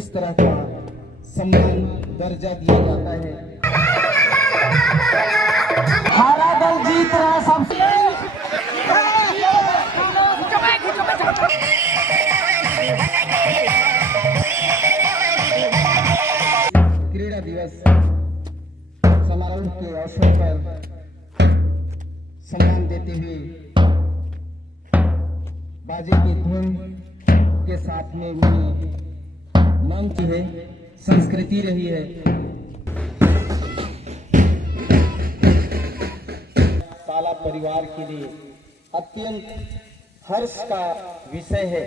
इस तरह का सम्मान दर्जा दिया जाता है। हरा दल जीत रहा है सबसे। क्रीड़ा दिवस समारोह के अवसर पर सम्मान देते हुए बाजे की धुन के साथ में उन्हें मंच है, संस्कृति रही है। साला परिवार के लिए अत्यंत हर्ष का विषय है।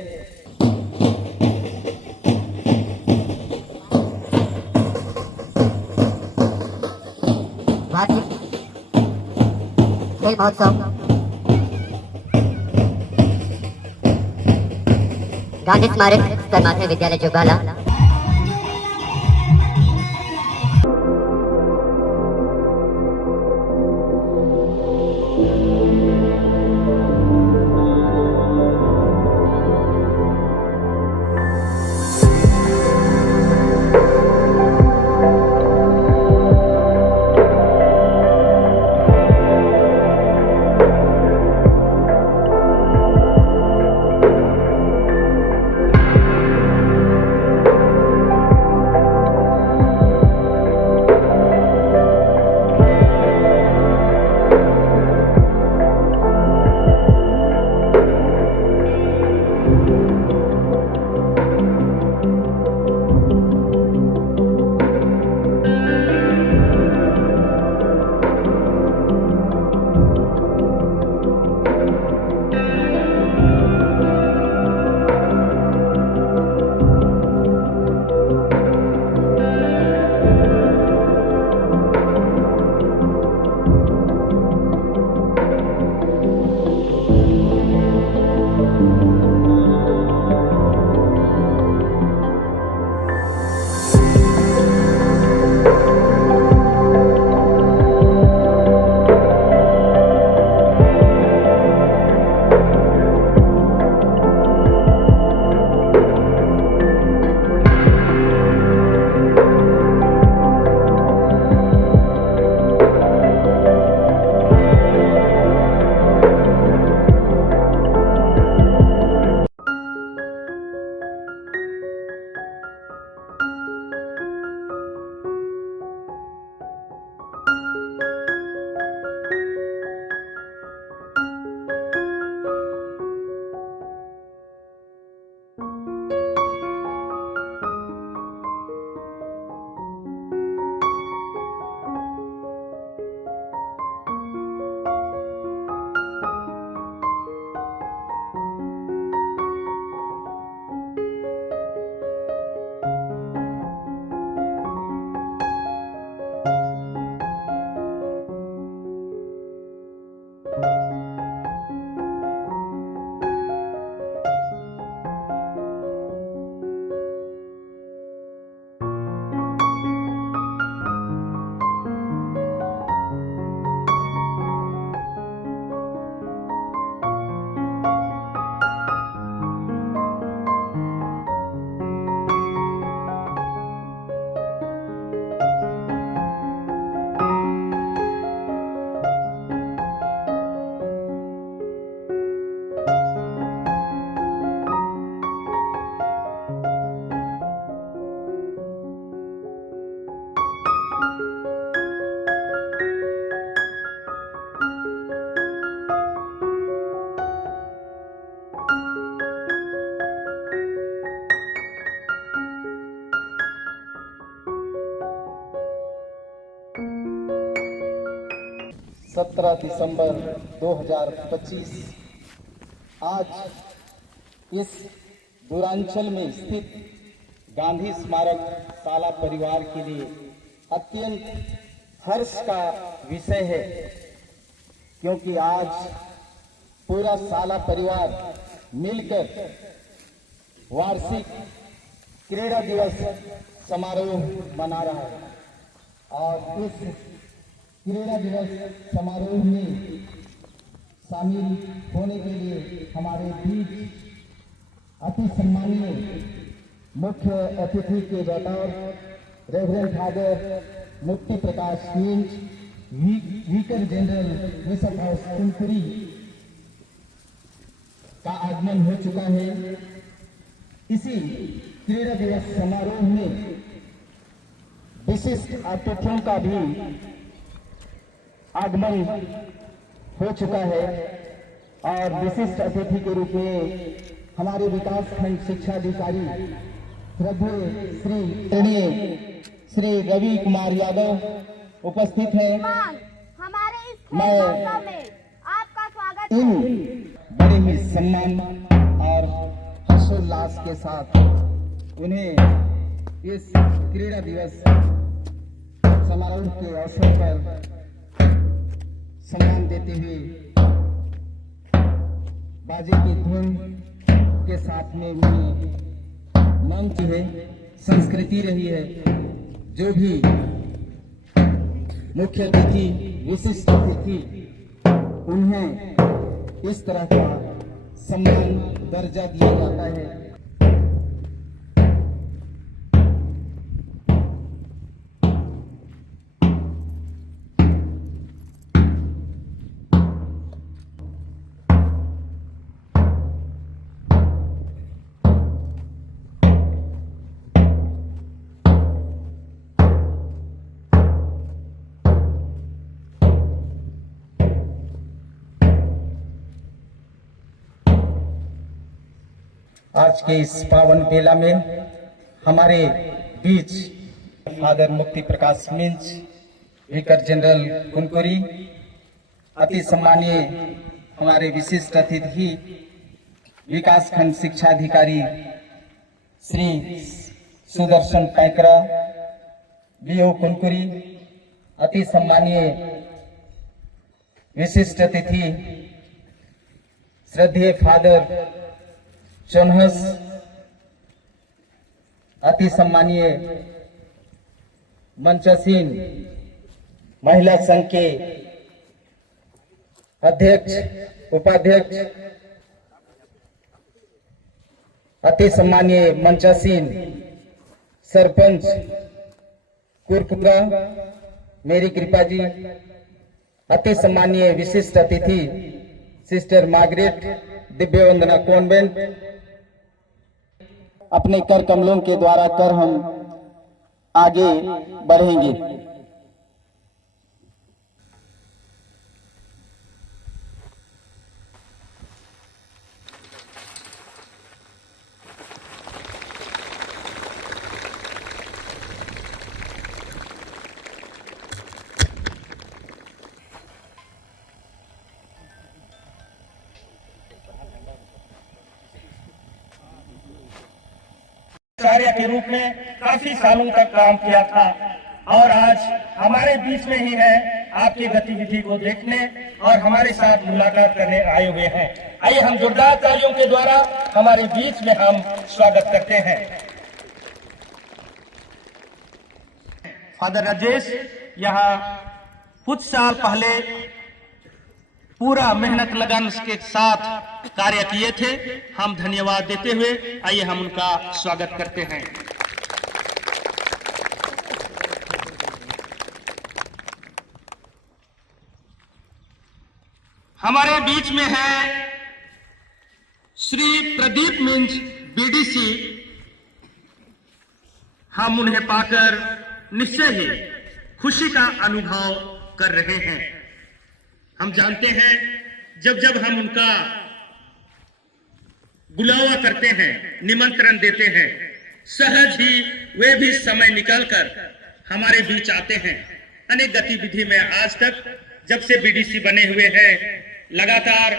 खेल महोत्सव गांधी स्मारक स्तर माध्यमिक विद्यालय जोगाला। दिसंबर 2025 आज इस दूरांचल में स्थित गांधी स्मारक साला परिवार के लिए अत्यंत हर्ष का विषय है, क्योंकि आज पूरा साला परिवार मिलकर वार्षिक क्रीड़ा दिवस समारोह मना रहा है। और इस क्रीड़ा दिवस समारोह में शामिल होने के लिए हमारे बीच अति सम्मानीय मुख्य अतिथि के बतौर reverend father Mukti Prakash Minj, vicar general mission house Kunkuri का आगमन हो चुका है। इसी क्रीड़ा दिवस समारोह में विशिष्ट अतिथियों का भी आगमन हो चुका है और विशिष्ट अतिथि के रूप में हमारे विकास खंड शिक्षा अधिकारी श्रद्धेय श्री रवि कुमार यादव उपस्थित है। हमारे इस खेल महोत्सव में आपका स्वागत इन है। बड़े ही सम्मान और हर्षोल्लास के साथ उन्हें इस क्रीड़ा दिवस समारोह के अवसर पर सम्मान देते हुए बाजे की धुन के साथ में उन्हें मंच है, संस्कृति रही है। जो भी मुख्य अतिथि विशिष्ट अतिथि उन्हें इस तरह का सम्मान दर्जा दिया जाता है। आज के इस पावन बेला में हमारे बीच father Mukti Prakash Minz, vicar general Kunkuri, अति सम्मानीय हमारे विशिष्ट अतिथि विकास खंड शिक्षा अधिकारी श्री सुदर्शन पैकरा बीओ कुनकुरी, अति सम्मानीय विशिष्ट अतिथि श्रद्धेय फादर चौनहस, अति सम्मानीय मंचासीन महिला संघ के अध्यक्ष उपाध्यक्ष, अति सम्मानीय मंचासीन सरपंच कुरपुरा मेरी कृपा जी, अति सम्मानीय विशिष्ट अतिथि सिस्टर मार्गरेट दिव्य वंदना कॉन्वेंट, अपने कर कमलों के द्वारा कर हम आगे बढ़ेंगे। आचार्य के रूप में काफी सालों तक काम किया था और आज हमारे बीच में ही है। आपकी गतिविधि को देखने और हमारे साथ मुलाकात करने आए हुए हैं। आइए हम जोरदार तालियों के द्वारा हमारे बीच में हम स्वागत करते हैं। फादर राजेश यहाँ कुछ साल पहले पूरा मेहनत लगन के साथ कार्य किए थे। हम धन्यवाद देते हुए आइए हम उनका स्वागत करते हैं। हमारे बीच में है श्री प्रदीप मिंज बीडीसी। हम उन्हें पाकर निश्चय ही खुशी का अनुभव कर रहे हैं। हम जानते हैं जब जब हम उनका बुलावा करते हैं, निमंत्रण देते हैं, सहज ही वे भी समय निकालकर हमारे बीच आते हैं। अनेक गतिविधि में आज तक जब से बीडीसी बने हुए हैं लगातार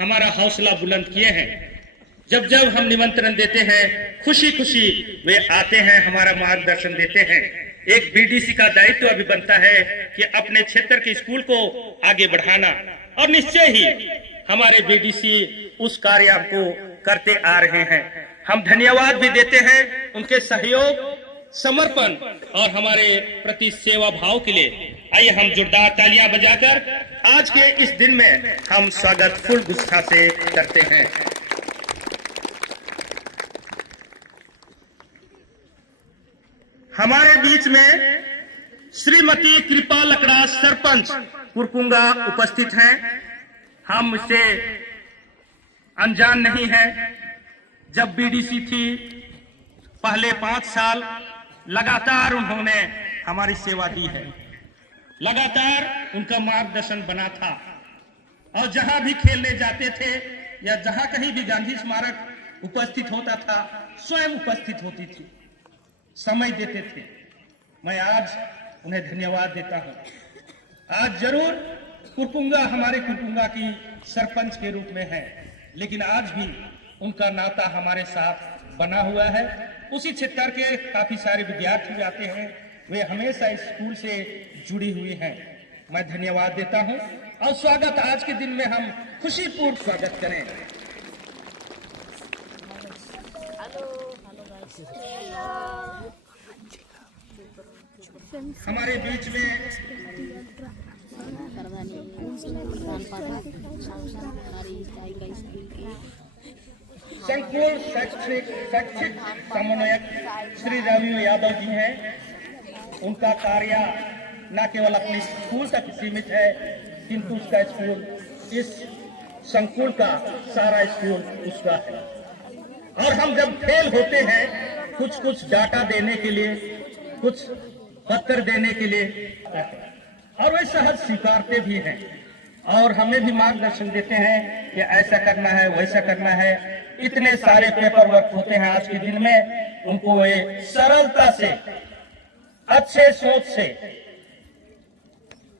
हमारा हौसला बुलंद किए हैं। जब जब हम निमंत्रण देते हैं खुशी खुशी वे आते हैं, हमारा मार्गदर्शन देते हैं। एक बीडीसी का दायित्व अभी बनता है कि अपने क्षेत्र के स्कूल को आगे बढ़ाना और निश्चय ही हमारे बीडीसी उस कार्य को करते आ रहे हैं। हम धन्यवाद भी देते हैं उनके सहयोग, समर्पण और हमारे प्रति सेवा भाव के लिए। आइए हम जोरदार तालियां बजाकर आज के इस दिन में हम स्वागत फुल गुस्सा से करते हैं। हमारे बीच में श्रीमती कृपा लकड़ा सरपंच कुरकुंगा उपस्थित हैं। हम इससे अनजान नहीं है। जब बीडीसी थी पहले 5 साल लगातार उन्होंने हमारी सेवा दी है, लगातार उनका मार्गदर्शन बना था। और जहां भी खेलने जाते थे या जहां कहीं भी गांधी स्मारक उपस्थित होता था, स्वयं उपस्थित होती थी, समय देते थे। मैं आज उन्हें धन्यवाद देता हूं। आज जरूर कुरकुंगा हमारे कुरकुंगा की सरपंच के रूप में है, लेकिन आज भी उनका नाता हमारे साथ बना हुआ है। उसी क्षेत्र के काफी सारे विद्यार्थी आते हैं, वे हमेशा इस स्कूल से जुड़ी हुई हैं। मैं धन्यवाद देता हूं और स्वागत आज के दिन में हम खुशीपूर्ण स्वागत करें। हमारे बीच में संकुल शैक्षिक समन्वयक श्री रवि यादव जी हैं। उनका कार्य न केवल अपने स्कूल तक सीमित है, किंतु उसका स्कूल, इस संकुल का सारा स्कूल उसका है। और हम जब फेल होते हैं, कुछ डाटा देने के लिए, कुछ पत्र देने के लिए, और वे सहज स्वीकारते भी हैं और हमें भी मार्गदर्शन देते हैं कि ऐसा करना है, वैसा करना है। इतने सारे पेपर वर्क होते हैं आज के दिन में, उनको वे सरलता से, अच्छे सोच से,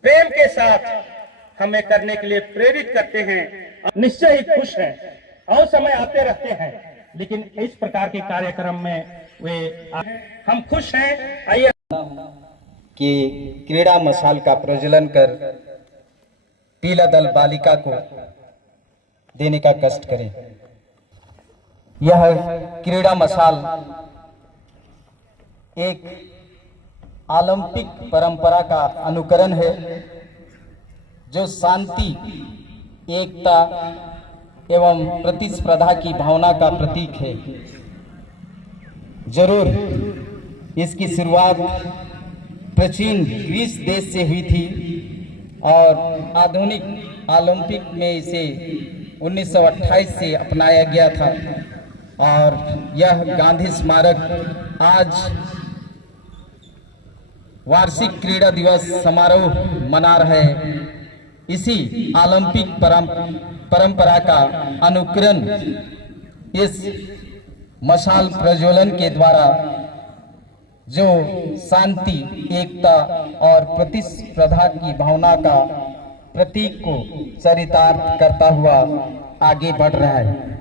प्रेम के साथ हमें करने के लिए प्रेरित करते हैं। निश्चय ही खुश हैं और समय आते रहते हैं, लेकिन इस प्रकार के कार्यक्रम में वे हम खुश हैं। आइए कि क्रीड़ा मशाल का प्रज्वलन कर पीला दल बालिका को देने का कष्ट करें। यह क्रीड़ा मशाल एक ओलंपिक परंपरा का अनुकरण है, जो शांति, एकता एवं प्रतिस्पर्धा की भावना का प्रतीक है। जरूर इसकी शुरुआत प्राचीन ग्रीस देश से हुई थी और आधुनिक ओलंपिक में इसे 1928 से अपनाया गया था। और यह गांधी स्मारक आज वार्षिक क्रीड़ा दिवस समारोह मना रहे हैं। इसी ओलंपिक परंपरा का अनुकरण इस मशाल प्रज्वलन के द्वारा जो शांति, एकता और प्रतिस्पर्धा की भावना का प्रतीक को चरितार्थ करता हुआ आगे बढ़ रहा है।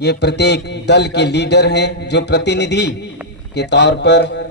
ये प्रत्येक दल के लीडर हैं, जो प्रतिनिधि के तौर पर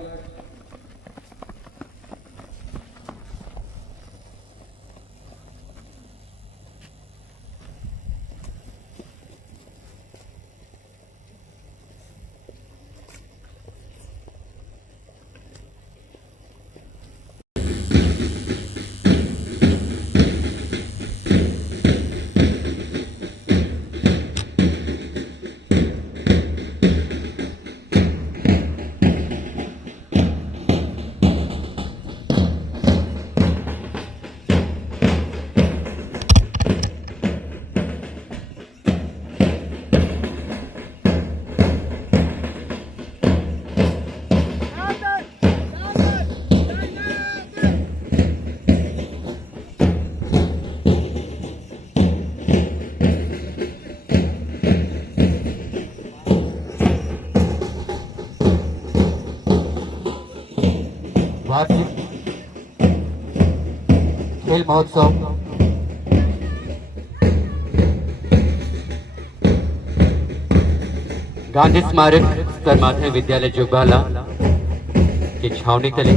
वार्षिक खेल महोत्सव गांधी स्मारक स्तर माध्यमिक विद्यालय जुब्बाला की छावनी तले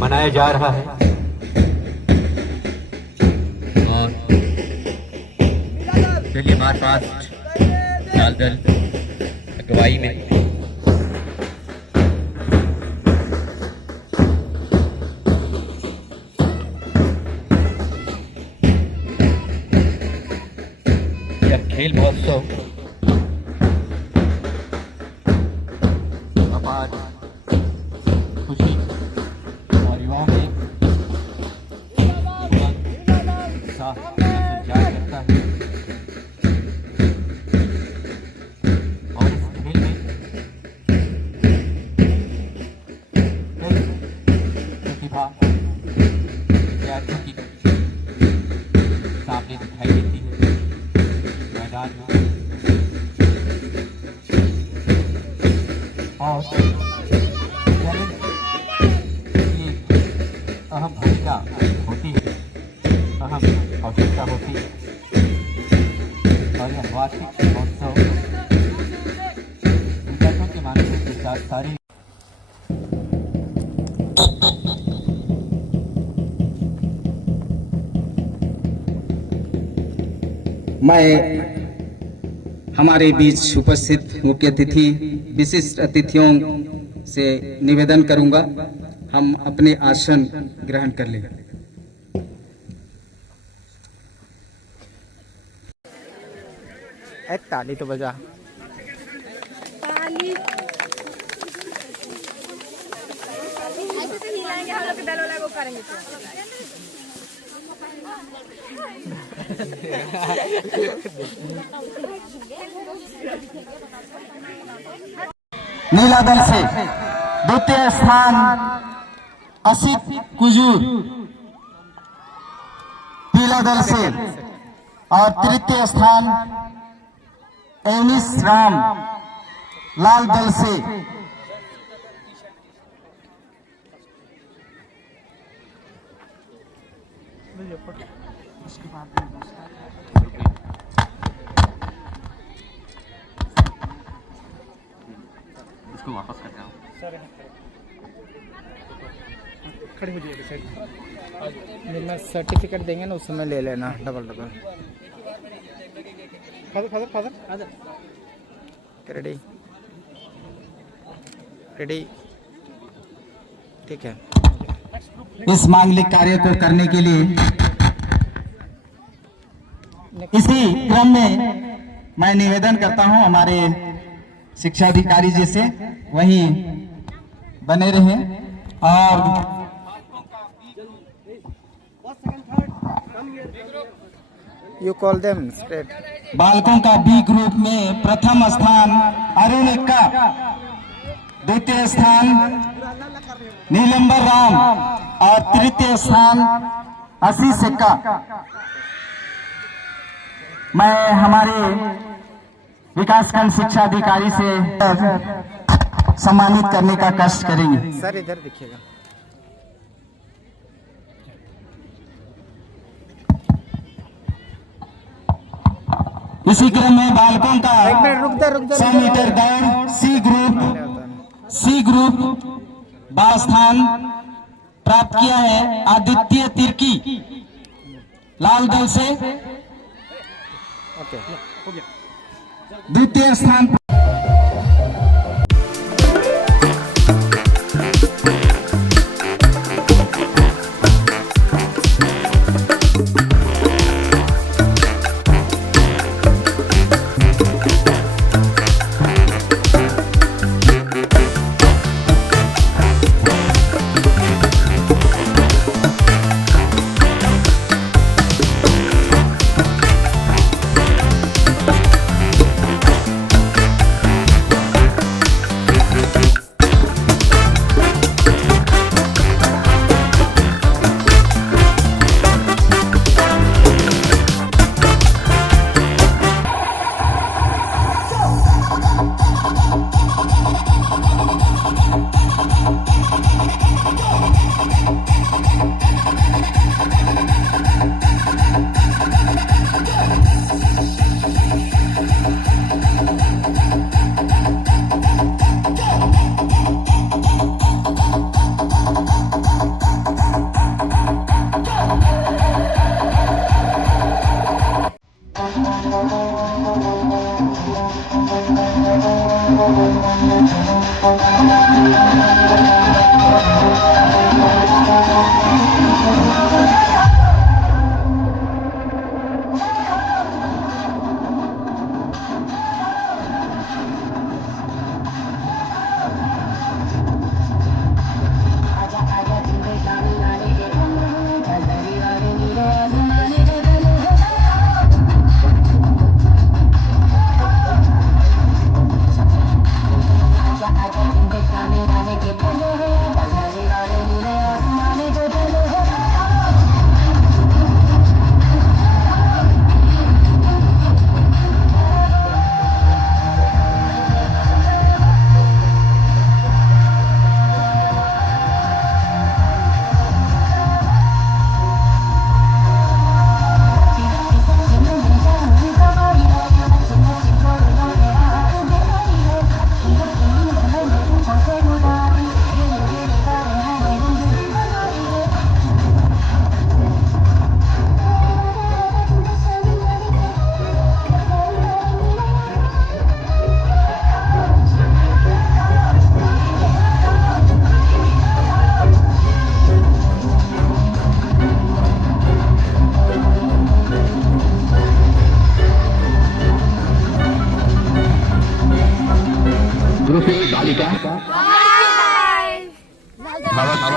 मनाया जा रहा है। और चलिए हमारे पास लाल दल अगुवाई में खेल महोत्सव अपार उत्साह का संचार करता है और इस खेल में कई प्रतिभा विद्यार्थियों की सामने दिखाई देती है मैदान में और विद्यालय की अहम भूमिका होती है, अहम आवश्यकता होती है और यह वार्षिक महोत्सव विद्यार्थियों के मानसिक के साथ सारी मैं हमारे बीच उपस्थित मुख्य अतिथि विशिष्ट अतिथियों से निवेदन करूंगा हम अपने आसन ग्रहण कर लें। एक ताली तो बजा। ताली ऐसे तो हिलाएंगे हम लोग दल वाला वो करेंगे नीला दल से द्वितीय स्थान असित कुजूर पीला दल से और तृतीय स्थान एनिस राम लाल दल से। इसको वापस करता हूँ। खड़ी हो जाइए साइड में सर्टिफिकेट देंगे ना उस समय ले लेना double double. Father father father ready ready ठीक है। इस मांगलिक कार्य को करने के लिए इसी क्रम में मैं निवेदन करता हूं हमारे शिक्षा अधिकारी जी से वहीं बने रहे और यू कॉल देम स्ट्रेट। बालकों का बी ग्रुप में प्रथम स्थान अरुण एक्का, द्वितीय स्थान नीलंबर राम और तृतीय स्थान आशीष एक्का। मैं हमारे विकासखंड शिक्षा अधिकारी से सम्मानित करने का कष्ट करेंगे। सर इधर दिखिएगा। इसी क्रम में बालकों का एक मिनट रुक जा 100 मीटर दौड़ सी ग्रुप 12 स्थान प्राप्त किया है आदित्य तिर्की लाल दल से। ओके द्वितीय स्थान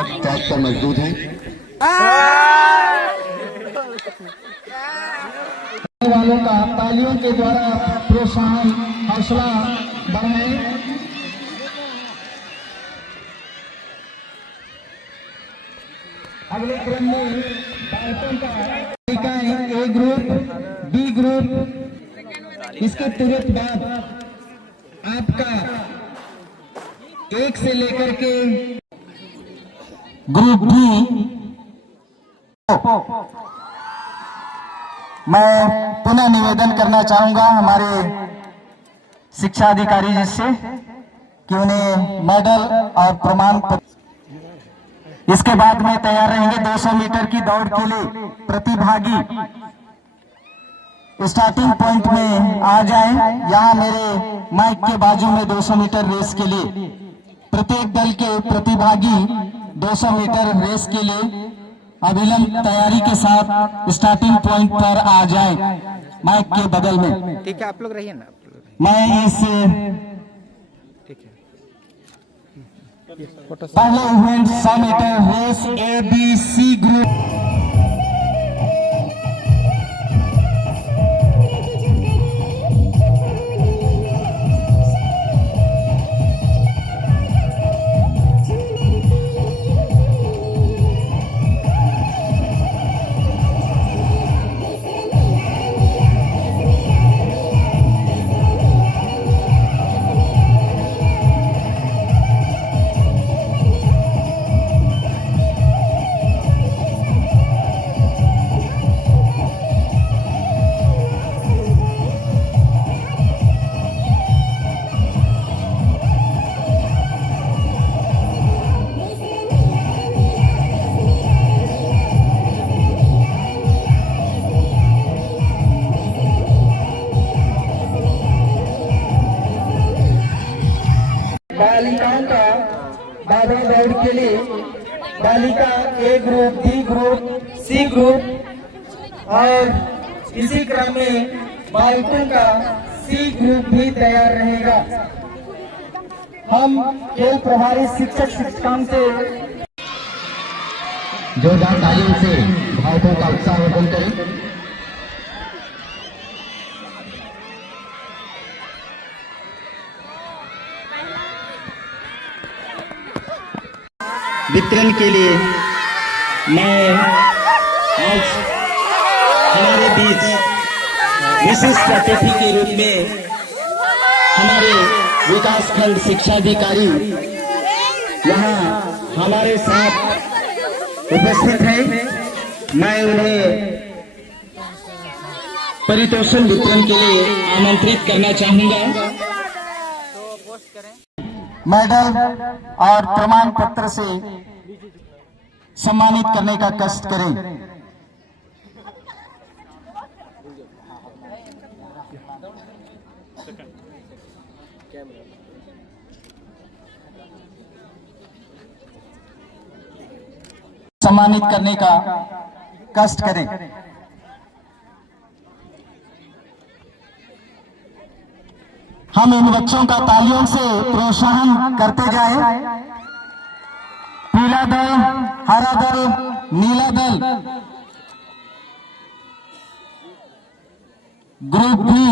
ट्रैक पर मौजूद हैं। वालों का तालियों के द्वारा प्रोत्साहन हौसला बढ़ाएं। अगले क्रम में बालकों का बालिकाएं ए ग्रुप, बी ग्रुप, इसके तुरंत बाद आपका 1 से लेकर के ग्रुप बी। मैं पुनः निवेदन करना चाहूंगा हमारे शिक्षा अधिकारी जी से कि उन्हें मेडल और प्रमाण पत्र, इसके बाद में तैयार रहेंगे 200 मीटर की दौड़ के लिए। प्रतिभागी स्टार्टिंग पॉइंट में आ जाएं। यहाँ मेरे माइक के बाजू में 200 मीटर रेस के लिए प्रत्येक दल के प्रतिभागी 200 मीटर रेस के लिए अविलंब तैयारी के साथ स्टार्टिंग पॉइंट पर आ जाएं, माइक के बगल में। ठीक है, आप लोग रहिए ना, आप लोग रहिए। मैं इस ठीक है, फोटो पहले event 100 metre race A B C group. बालिकाओं का बाधा दौड़ के लिए बालिका A group, B group, C group और इसी क्रम में बालकों का सी ग्रुप भी तैयार रहेगा। हम खेल प्रभारी शिक्षक शिक्षिकाओं से जोरदार तालियों से बालकों का उत्साहवर्धन करें। वितरण के लिए मैं आज हमारे बीच विशिष्ट अतिथि के रूप में हमारे विकास खंड शिक्षा अधिकारी यहाँ हमारे साथ उपस्थित हैं। मैं उन्हें परितोषण वितरण के लिए आमंत्रित करना चाहूंगा। मेडल और प्रमाण पत्र से सम्मानित करने का कष्ट करें। सम्मानित करने का कष्ट करें। हम इन बच्चों का तालियों से प्रोत्साहन करते जाएं। पीला दल, हरा दल, नीला दल, ग्रुप बी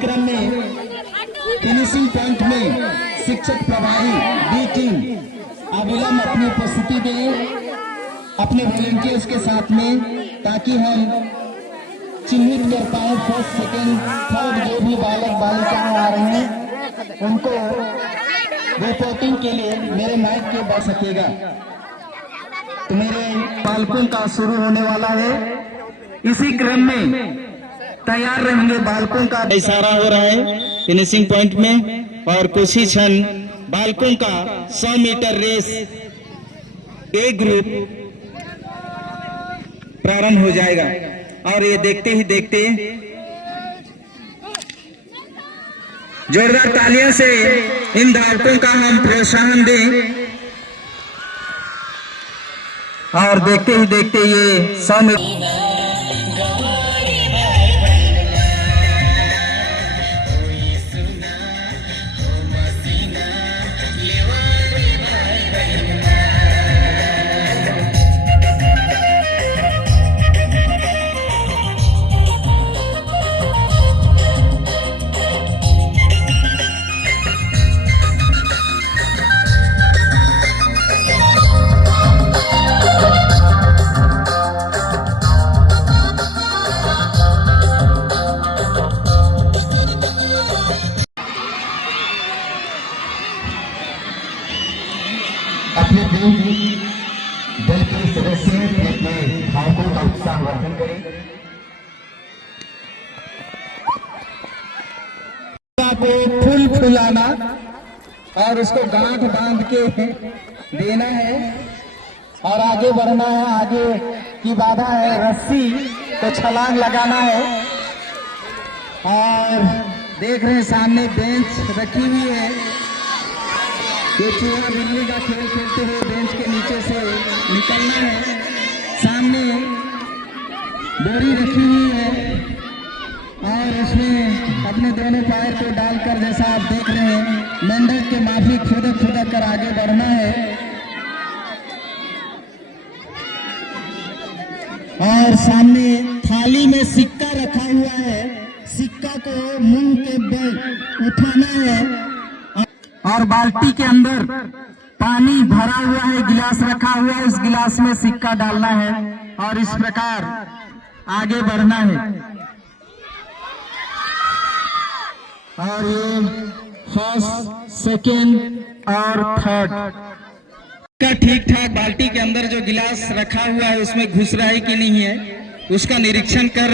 क्रम में फिनिशिंग पॉइंट में शिक्षक प्रभारी बी टीम अविलंब अपनी उपस्थिति दें अपने वॉलंटियर्स के साथ में, ताकि हम चिन्हित कर पाए फर्स्ट, सेकंड, थर्ड जो भी बालक बालिकाएं आ रहे हैं उनको रिपोर्टिंग के लिए मेरे माइक पे बढ़ सकेगा। तो मेरे बालकों का शुरू होने वाला है। इसी क्रम में तैयार रहेंगे बालकों का इशारा हो रहा है फिनिशिंग पॉइंट में, और कुछ ही क्षण बालकों का 100 मीटर रेस ए ग्रुप प्रारंभ हो जाएगा। और ये देखते ही देखते जोरदार तालियों से इन दौड़कों का हम प्रोत्साहन दें। और देखते ही देखते ये 100 मीटर अपने दल के सदस्य अपने भावों का उत्साहवर्धन करें। को फूल फुलाना और उसको गांठ बांध के देना है और आगे बढ़ना है। आगे की बाधा है रस्सी, तो छलांग लगाना है। और देख रहे हैं सामने बेंच रखी हुई है। ये चूहा बिल्ली का खेल खेलते हुए बेंच के नीचे से निकलना है। सामने बोरी रखी हुई है और उसमें अपने दोनों पैर को डालकर, जैसा आप देख रहे हैं, मेंढक के माफिक खुदक खुदक कर आगे बढ़ना है। और सामने थाली में सिक्का रखा हुआ है, सिक्का को मुंह के बल उठाना है। और बाल्टी के अंदर पानी भरा हुआ है, गिलास रखा हुआ है, इस गिलास में सिक्का डालना है और इस प्रकार आगे बढ़ना है। और ये फर्स्ट, सेकेंड और थर्ड का ठीक ठाक बाल्टी के अंदर जो गिलास रखा हुआ है उसमें घुस रहा है कि नहीं है, उसका निरीक्षण कर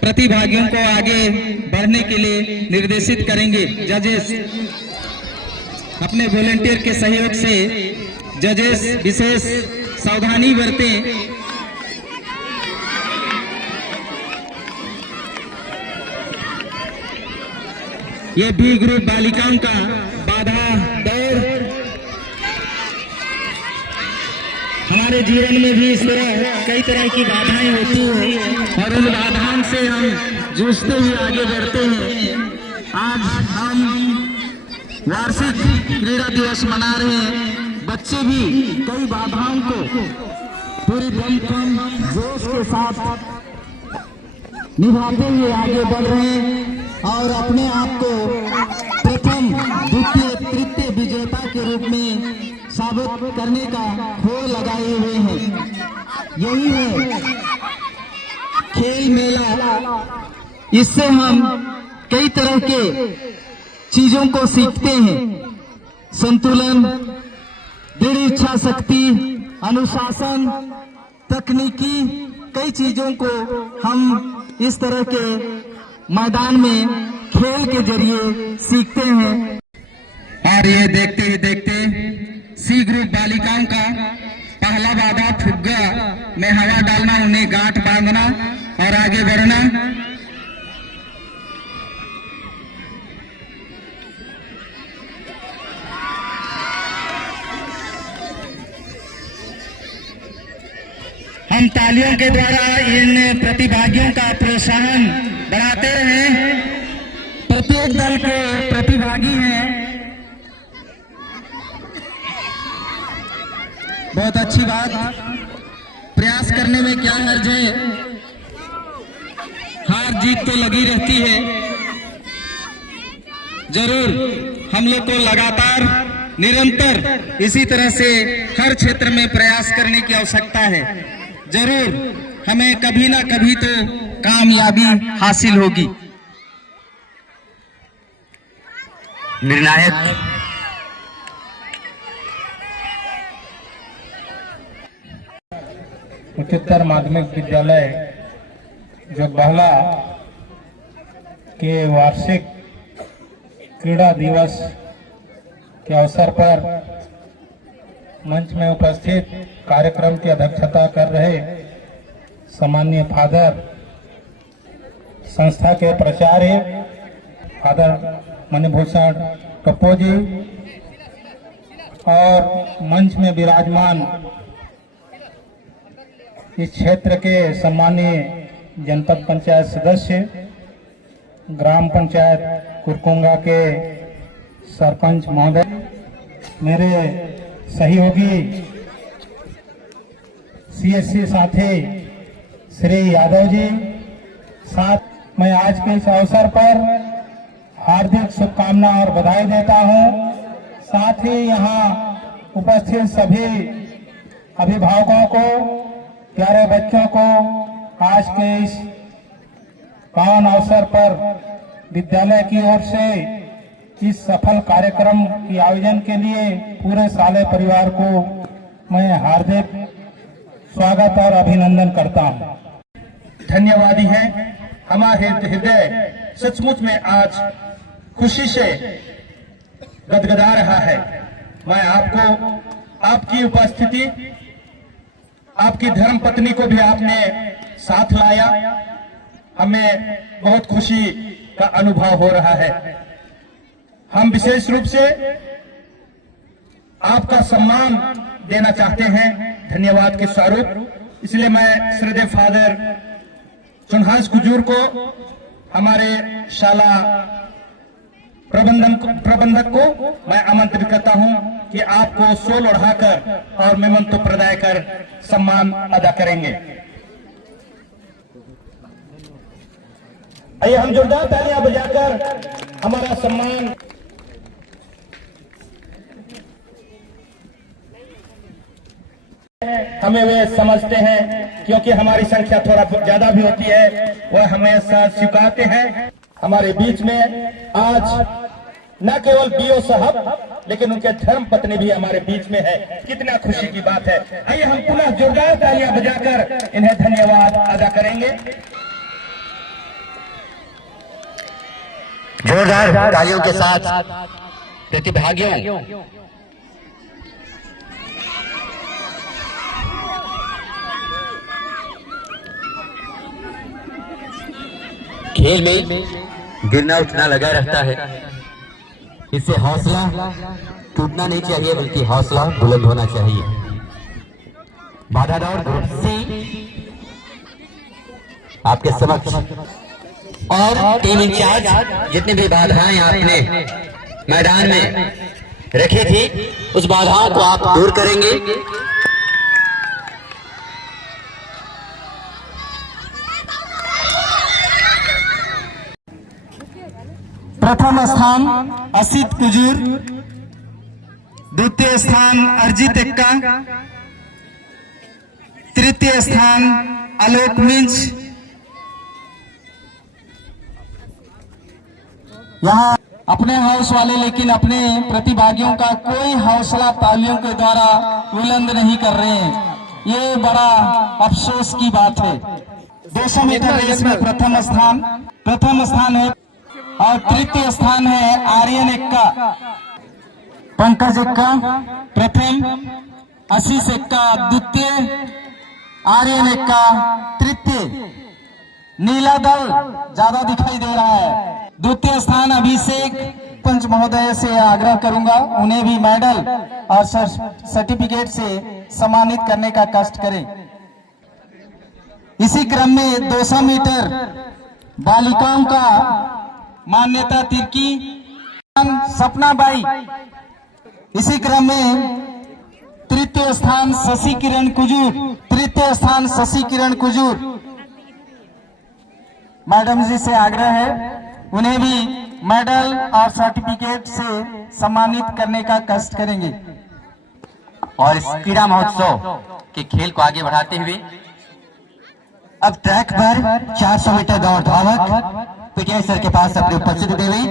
प्रतिभागियों को आगे बढ़ने के लिए निर्देशित करेंगे। जजेस अपने वॉलेंटियर के सहयोग से जजेस विशेष सावधानी बरतें। ये बी ग्रुप बालिकाओं का बाधा दौड़। हमारे जीवन में भी इस तरह कई तरह की बाधाएं होती हैं और उन बाधाओं से हम जूझते हुए आगे बढ़ते हैं। आज हम वार्षिक क्रीड़ा दिवस मना रहे हैं। बच्चे भी कई बाधाओं को पूरी दमखम जोश के साथ निभाते हुए आगे बढ़ रहे हैं और अपने आप को प्रथम, द्वितीय, तृतीय विजेता के रूप में साबित करने का खोर लगाए हुए हैं। यही है खेल मेला। इससे हम कई तरह के चीजों को सीखते हैं। संतुलन, दृढ़ इच्छा शक्ति, अनुशासन, तकनीकी कई चीजों को हम इस तरह के मैदान में खेल के जरिए सीखते हैं। और ये देखते ही देखते सी ग्रुप बालिकाओं का पहला बाधा फुग्गा में हवा डालना, उन्हें गांठ बांधना और आगे बढ़ना। हम तालियों के द्वारा इन प्रतिभागियों का प्रोत्साहन बढ़ाते हैं। प्रत्येक दल के प्रतिभागी हैं। बहुत अच्छी बात। प्रयास करने में क्या हर्ज है, हार जीत तो लगी रहती है। जरूर हम लोग को लगातार निरंतर इसी तरह से हर क्षेत्र में प्रयास करने की आवश्यकता है। जरूर हमें कभी ना कभी तो कामयाबी हासिल होगी। निर्णायक उच्चतर माध्यमिक विद्यालय जोगबहला के वार्षिक क्रीड़ा दिवस के अवसर पर मंच में उपस्थित कार्यक्रम की अध्यक्षता कर रहे सम्माननीय फादर, संस्था के प्राचार्य फादर मणिभूषण टप्पो जी और मंच में विराजमान इस क्षेत्र के सम्मानीय जनपद पंचायत सदस्य, ग्राम पंचायत कुरकुंगा के सरपंच महोदय, मेरे सहयोगी सीएससी साथी श्री यादव जी, साथ मैं आज के इस अवसर पर हार्दिक शुभकामना और बधाई देता हूं। साथ ही यहाँ उपस्थित सभी अभिभावकों को, प्यारे बच्चों को आज के इस पावन अवसर पर विद्यालय की ओर से इस सफल कार्यक्रम के आयोजन के लिए पूरे साले परिवार को मैं हार्दिक स्वागत और अभिनंदन करता हूँ। धन्यवादी है। हमारे हृदय सचमुच में आज खुशी से गदगदा रहा है। मैं आपको आपकी उपस्थिति, आपकी धर्म पत्नी को भी आपने साथ लाया, हमें बहुत खुशी का अनुभव हो रहा है। हम विशेष रूप से आपका सम्मान देना चाहते हैं धन्यवाद के स्वरूप। इसलिए मैं श्रद्धेय फादर चुनहास कुजूर को, हमारे शाला प्रबंधक को मैं आमंत्रित करता हूं कि आपको शॉल ओढ़ाकर और मेमंतो प्रदाय कर सम्मान अदा करेंगे। आइए हम जोरदार तालियां बजाकर हमारा सम्मान हमें वे समझते हैं, क्योंकि हमारी संख्या थोड़ा ज्यादा भी होती है, वह हमेशा स्वीकारते हैं। हमारे बीच में आज न केवल बीओ साहब लेकिन उनके धर्म पत्नी भी हमारे बीच में है। कितना खुशी की बात है। आइए हम पुनः जोरदार तालियां बजाकर इन्हें धन्यवाद अदा करेंगे। जोरदार तालियों के साथ प्रतिभागियों खेल में गिरना उठना लगा रहता है। इससे हौसला टूटना नहीं चाहिए, बल्कि हौसला बुलंद होना चाहिए। बाधा दौड़ ग्रुप सी आपके समक्ष, और टीम इंचार्ज जितनी भी बाधाएं आपने मैदान में रखी थी, उस बाधाओं को आप दूर करेंगे। प्रथम स्थान असित कुजूर, द्वितीय स्थान अर्जित एक्का, तृतीय स्थान आलोक मिंच। यहाँ अपने हाउस वाले लेकिन अपने प्रतिभागियों का कोई हौसला तालियों के द्वारा बुलंद नहीं कर रहे हैं। ये बड़ा अफसोस की बात है। 200 मीटर रेस में प्रथम स्थान है और तृतीय स्थान है आर्यन एक्का, पंकज एक्का प्रथम, आशीष एक्का द्वितीय, आर्यन एक्का तृतीय। नीला दल ज्यादा दिखाई दे रहा है। द्वितीय स्थान अभिषेक पंच महोदय से आग्रह करूंगा, उन्हें भी मेडल और सर्टिफिकेट से सम्मानित करने का कष्ट करें। इसी क्रम में 200 मीटर बालिकाओं का मान्यता तिर्की सपना बाई, इसी क्रम में तृतीय स्थान शशि किरण कुजूर, मैडम जी से आग्रह है उन्हें भी मेडल और सर्टिफिकेट से सम्मानित करने का कष्ट करेंगे। और इस क्रीड़ा महोत्सव के खेल को आगे बढ़ाते हुए अब ट्रैक पर 400 मीटर दौड़ धावक पीटीआई सर के पास अपनी उपस्थिति दे हुई।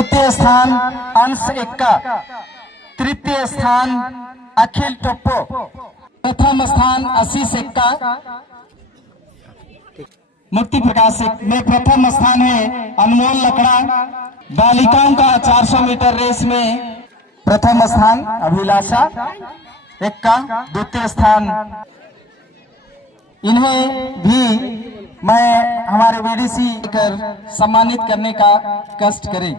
द्वितीय स्थान अंश एक्का, तृतीय स्थान अखिल टोप्पो, प्रथम स्थान आशीष एक्का, मुक्ति प्रकाश में प्रथम स्थान है अनमोल लकड़ा। बालिकाओं का 400 मीटर रेस में प्रथम स्थान अभिलाषा एक्का, द्वितीय स्थान। इन्हें भी मैं हमारे वीडीसी कर सम्मानित करने का कष्ट करें।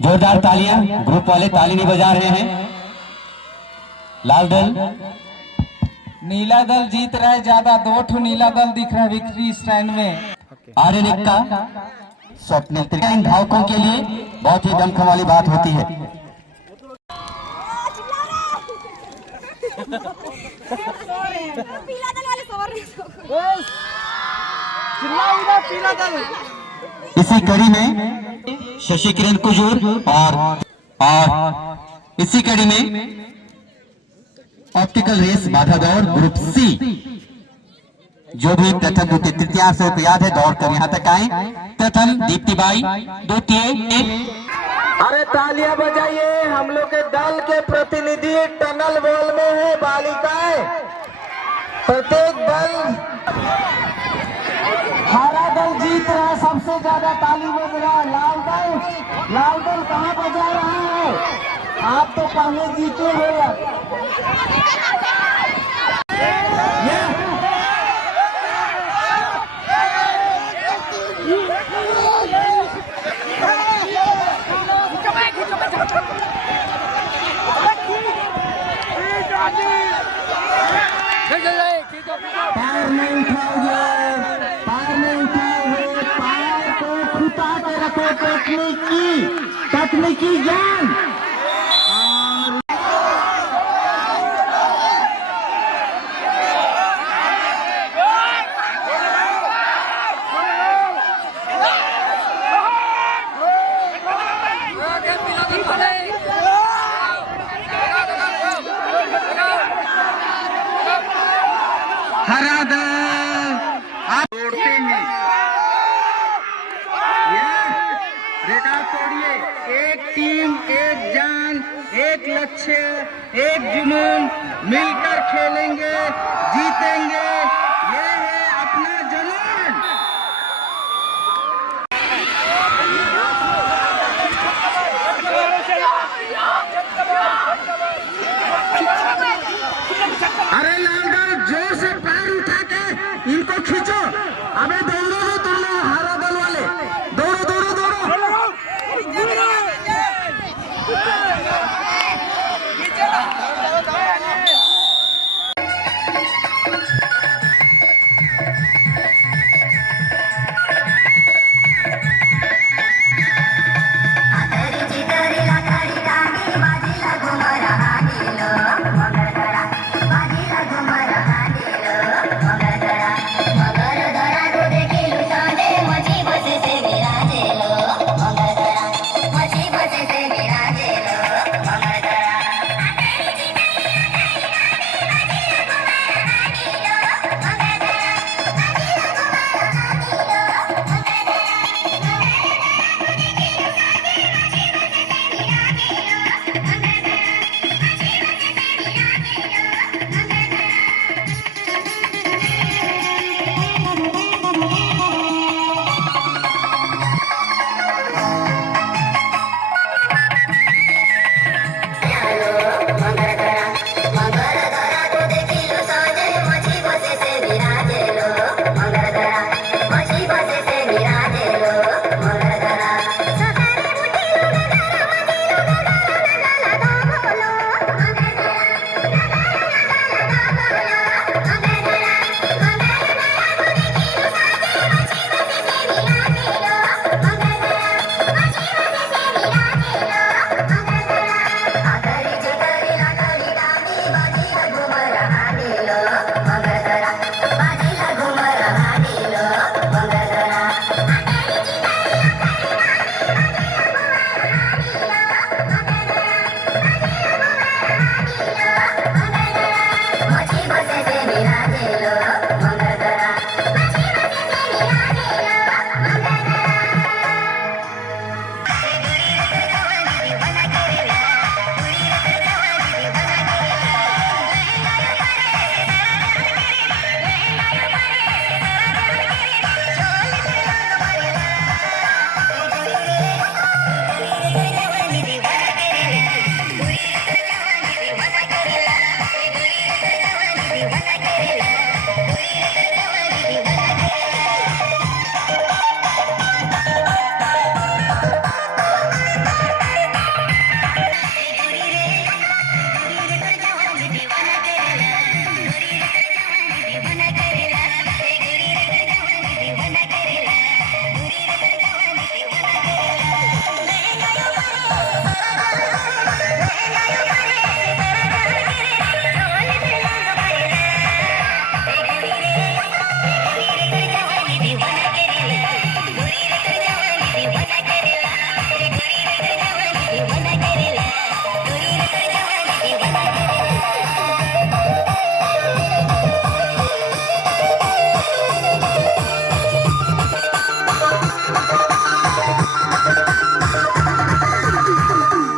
जोरदार तालियां, ग्रुप वाले ताली नहीं बजा रहे हैं। लाल दल, नीला दल जीत रहा है ज्यादा, 2 ठो नीला दल दिख रहा है विक्ट्री स्टैंड में। आर्यन का स्वप्निल त्रिका इन धावकों के लिए बहुत ही दमखम वाली बात होती है। पीला दल वाले सवार पीला दल। इसी कड़ी में शशि किरण कुजूर और इसी कड़ी में ऑप्टिकल रेस बाधा दौड़ ग्रुप सी, जो भी प्रथम द्वितीय तृतीय से याद है दौड़ कर यहाँ तक आए। प्रथम दीप्तिबाई, द्वितीय अरे तालियां बजाइए, हम लोग के दल के प्रतिनिधि टनल वॉल में है बालिकाएं। प्रत्येक दल, हरा दल जीत रहा है, सबसे ज्यादा ताली बज रहा है। लाल दल कहाँ बजा रहा है? आप तो पहले जीते हो। पैर में उठाओगे, पैर में उठाओगे, पैर को खुटा के रखो। तकनीकी ज्ञान। हरा दल आप तोड़ते हैं, रिकॉर्ड तोड़िए। एक टीम, एक जान, एक लक्ष्य, एक जुनून, मिलकर खेलेंगे, जीतेंगे।